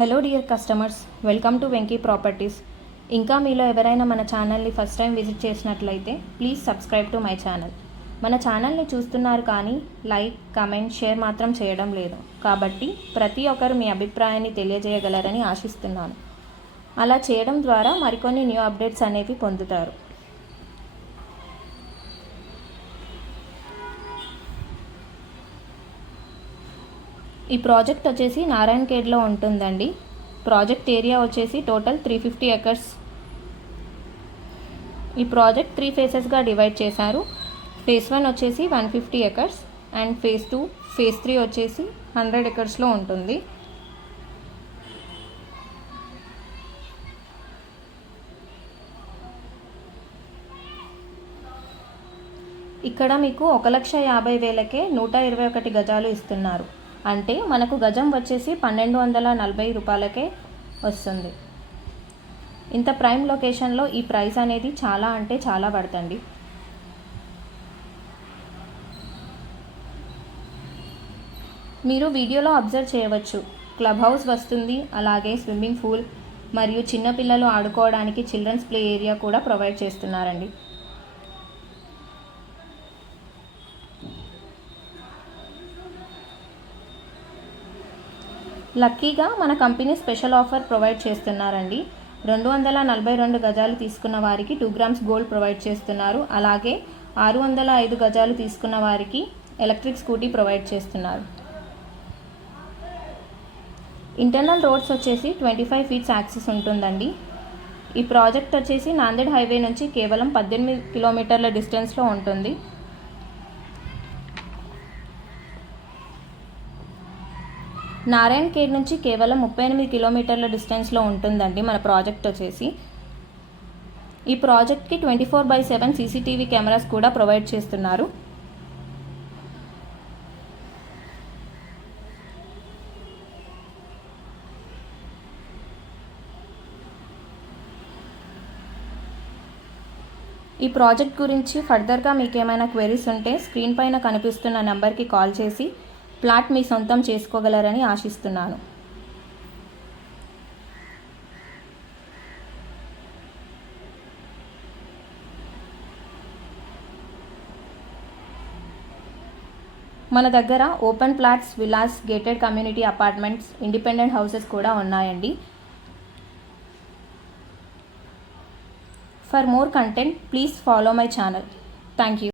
Hello dear customers, welcome to Venky properties. ఇంకా మీలో ఎవరైనా మన ఛానల్ని ఫస్ట్ టైం విజిట్ చేసినట్లయితే please subscribe to my channel. మన ఛానల్ని చూస్తున్నారు కానీ లైక్, కమెంట్, షేర్ మాత్రం చేయడం లేదు. కాబట్టి ప్రతి ఒక్కరు మీ అభిప్రాయాన్ని తెలియజేయగలరని ఆశిస్తున్నాను. అలా చేయడం ద్వారా మరికొన్ని న్యూ అప్డేట్స్ అనేవి పొందుతారు. ఈ ప్రాజెక్ట్ వచ్చేసి నారాయణఖేడ్లో ఉంటుందండి. ప్రాజెక్ట్ ఏరియా వచ్చేసి టోటల్ 350 ఎకర్స్. ఈ ప్రాజెక్ట్ 3 ఫేసెస్గా డివైడ్ చేశారు. ఫేజ్ 1 వచ్చేసి 150 ఎకర్స్ అండ్ ఫేజ్ 2, ఫేజ్ 3 వచ్చేసి 100 ఎకర్స్లో ఉంటుంది. ఇక్కడ మీకు 1,50,000కే 121 గజాలు ఇస్తున్నారు. అంటే మనకు గజం వచ్చేసి 1,240 రూపాయలకే వస్తుంది. ఇంత ప్రైమ్ లొకేషన్లో ఈ ప్రైస్ అనేది చాలా అంటే చాలా పడుతుంది. మీరు వీడియోలో అబ్జర్వ్ చేయవచ్చు, క్లబ్ హౌస్ వస్తుంది, అలాగే స్విమ్మింగ్ పూల్ మరియు చిన్నపిల్లలు ఆడుకోవడానికి చిల్డ్రన్స్ ప్లే ఏరియా కూడా ప్రొవైడ్ చేస్తున్నారండి. లక్కీగా మన కంపెనీ స్పెషల్ ఆఫర్ ప్రొవైడ్ చేస్తున్నారండి. 242 గజాలు తీసుకున్న వారికి 2 గ్రామ్స్ గోల్డ్ ప్రొవైడ్ చేస్తున్నారు. అలాగే 605 గజాలు తీసుకున్న వారికి ఎలక్ట్రిక్ స్కూటీ ప్రొవైడ్ చేస్తున్నారు. ఇంటర్నల్ రోడ్స్ వచ్చేసి 25 ఫీట్స్ యాక్సెస్ ఉంటుందండి. ఈ ప్రాజెక్ట్ వచ్చేసి నాందేడ్ హైవే నుంచి కేవలం 18 కిలోమీటర్ల డిస్టెన్స్లో ఉంటుంది. నారాయణఖేడ్ నుంచి కేవలం 38 కిలోమీటర్ల డిస్టెన్స్లో ఉంటుందండి మన ప్రాజెక్ట్ వచ్చేసి. ఈ ప్రాజెక్ట్కి 24/7 సీసీటీవీ కెమెరాస్ కూడా ప్రొవైడ్ చేస్తున్నారు. ఈ ప్రాజెక్ట్ గురించి ఫర్దర్గా మీకు ఏమైనా క్వెరీస్ ఉంటే స్క్రీన్ పైన కనిపిస్తున్న నెంబర్కి కాల్ చేసి ప్లాట్ మీ సొంతం చేసుకోగలరని ఆశిస్తున్నాను. మన దగ్గర open plots, Vilas, gated community apartments, independent houses కూడా ఉన్నాయండి. For more content please follow my channel. Thank you.